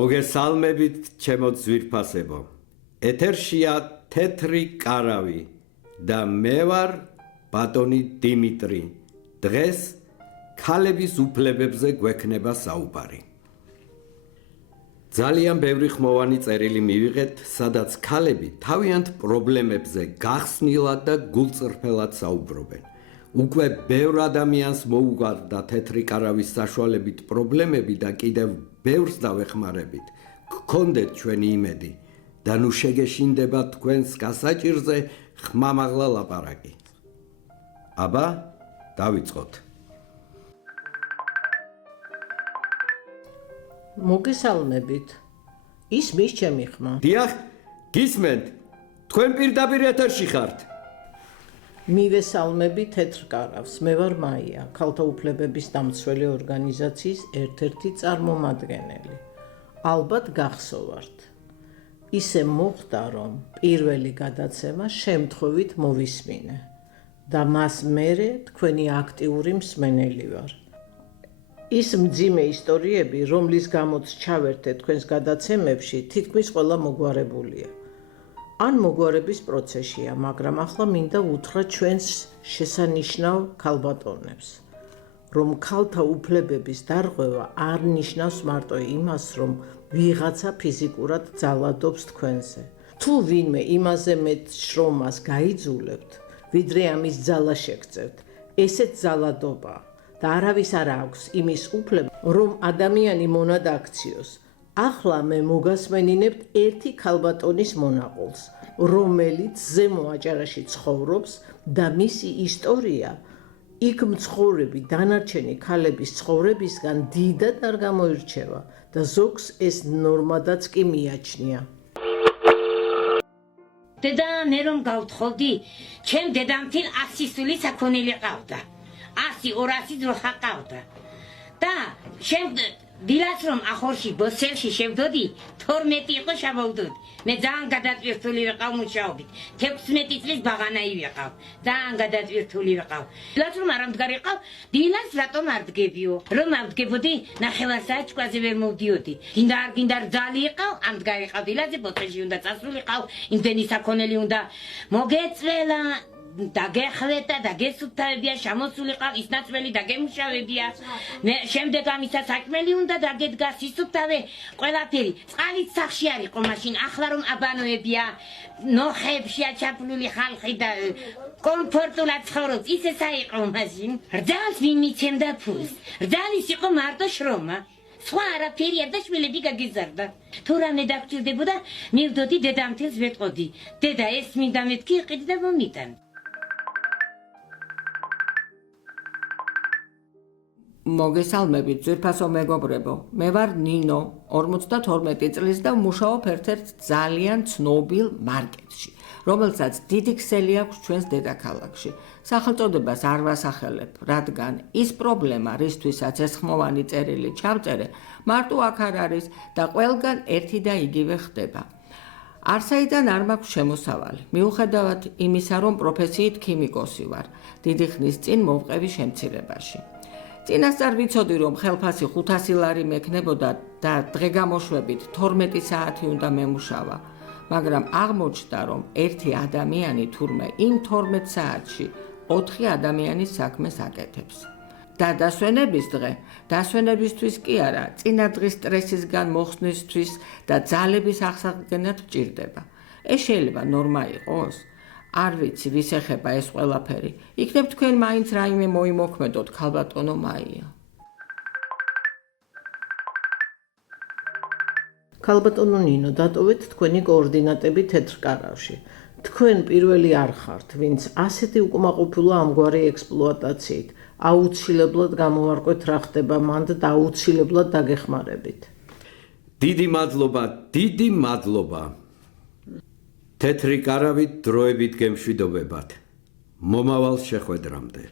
მოგესალმებით, ჩემო ძვირფასებო. ეთერშია თეთრი კარავი და მე ვარ ბატონი დიმიტრი. დღეს ქალების უფლებებზე გვექნება საუბარი. ძალიან ბევრი ხმოვანი წერილი მივიღეთ, სადაც ქალები თავიანთ პრობლემებზე გახსნილად და გულწრფელად საუბრობენ. უკვე ბევრ ადამიანს მოუგვარდა თეთრი კარავის საშუალებით პრობლემები და კიდევ ბევრს დავეხმარებით. გქონდეთ ჩვენი იმედი და ნუ შეგეშინდება თქვენს გასაჭირზე ხმამაღლა ლაპარაკი. აბა, დავიწყოთ. მოგესალმებით. ისმის ჩემი ხმა. დიახ, გისმენთ. თქვენ პირდაპირ ეთერში ხართ. მივესალმები თეთრ კარავს. მე ვარ მაია, ქალთა უფლებების დამცველი ორგანიზაციის ერთ-ერთი წარმომადგენელი. ალბათ გახსოვართ. ისე მოხდა, რომ პირველი გადაცემა შემთხვევით მოვისმინე და მას მერე თქვენი აქტიური მსმენელი ვარ. ის მძიმე ისტორიები, რომლის გამოც ჩავერთე თქვენს გადაცემებში, თითქმის ყველა მოგვარებულია. ან მოგვარების პროცესია, მაგრამ ახლა მინდა უთხრა ჩვენს შესანიშნავ ქალბატონებს, რომ ქალთა უფლებების დარღვევა არ ნიშნავს მარტო იმას, რომ ვიღაცა ფიზიკურად ძალადობს თქვენზე. თუ ვინმე იმაზე მეტ შრომას გაიძულებთ, ვიდრე ამის ძალა შეგწევთ, ესეც ძალადობაა და არავის არ აქვს იმის უფლება, რომ ადამიანი მონად აქციოს. ახლა მე მოგასმენინებთ ერთი ქალბატონის მონაყოლს, რომელიც ზემო აჭარაში ცხოვრობს და მისი ისტორია იქ მცხოვრები დანარჩენი ქალების ცხოვრებისგან დიდად არ გამოირჩევა და ზოგს ეს ნორმადაც კი მიაჩნია. დედა, მე რომ გავთხოვდი, ჩემ დედამთილ 100 სული საქონელი ყავდა. 100-200 ძრო ხაყავდა. და დილას რომ ახორში ბოსელში შევდოდი, 12 იყო შაბავდოდი. მე ძალიან გადატვირთული ვიყავ მუშაობით. 16 წლის ბაღანაი ვიყავ. ძალიან გადატვირთული ვიყავ. დილას რომ არ ამდგარიყავ, დილას რატომ არ დგებიო? რომ ავდგებოდი, ნახევარ საათში ვერ მოვდიოდი. გინდა რძალი იყავ, ამდგარიყავ დილაზე ბოთელში უნდა წასულიყავ, იმდენი საქონელი უნდა მოგეწველა. დაგეხვეთა და გესუფთავებია, შემოსულიყავ, ის ნაცვლელი დაგემუშავებია. შემდეგ ამისა საჭმელი უნდა დაგედგა, სისუფთავე, ყველაფერი. წყალიც სახში არ იყო მაშინ, ახლა რომ აბანოებია, ნოხებშია ჩაფლული ხალხი და კომფორტულად ცხოვრობს, ისე საიყო მაშინ. რძალს ვინ მიცემდა ფულს? რძალის იყო მარტო შრომა. სხვა არაფერია და შვილები გაგიზარდა. თუ რამე დაგჭირდებოდა, მივდოდი დედამთილს ვეტყოდი. დედა, ეს მინდა მეთქი, იყიდი და მომიტან. მოგესალმებით, ძვირფასო მეგობრებო. მე ვარ ნინო, 52 წლის და ვმუშაობ ერთ-ერთ ძალიან ცნობილ მარკეტში, რომელსაც დიდი ქსელი აქვს ჩვენს დედაქალაქში. სახელწოდებას არ ვასახელებ, რადგან ის პრობლემა, რისთვისაც ეს ხმოვანი წერილი ჩავწერე, მარტო აქ არ არის და ყველგან ერთი და იგივე ხდება. არსაიდან არ მაქვს შემოსავალი, მიუხედავად იმისა, რომ პროფესიით ქიმიკოსი ვარ, დიდი ხნის წინ მოვყევი შემცირებაში. წინასწარ ვიცოდი, რომ ხელფასი 500 ლარი მექნებოდა და დღე-გამოშვებით 12 საათი უნდა მემუშავა, მაგრამ აღმოჩნდა, რომ ერთი ადამიანი თურმე იმ 12 საათში 4 ადამიანის საქმეს აკეთებს. და დასვენების დღე, დასვენებისთვის კი არა, წინა დღის სტრესისგან მოხსნისთვის და ძალების აღსადგენად ვჭირდება. ეს შეიძლება ნორმა იყოს? არ ვიცი, ვის ეხება ეს ყველაფერი. იქნებ თქვენ მაინც რაიმე მოიმოქმედოთ, ქალბატონო მაია. ქალბატონო ნინო, დატოვეთ თქვენი კოორდინატები თეთრ კარავში. თქვენ პირველი არ ხართ, ვინც ასეთი უკმაყოფილო ამგვარი ექსპლუატაციით. აუცილებლად გამოვარკვეთ რა ხდება მანდ და აუცილებლად დაგეხმარებით. დიდი მადლობა. თეთრი კარავით დროებით გემშვიდობებათ. მომავალ შეხვედრამდე.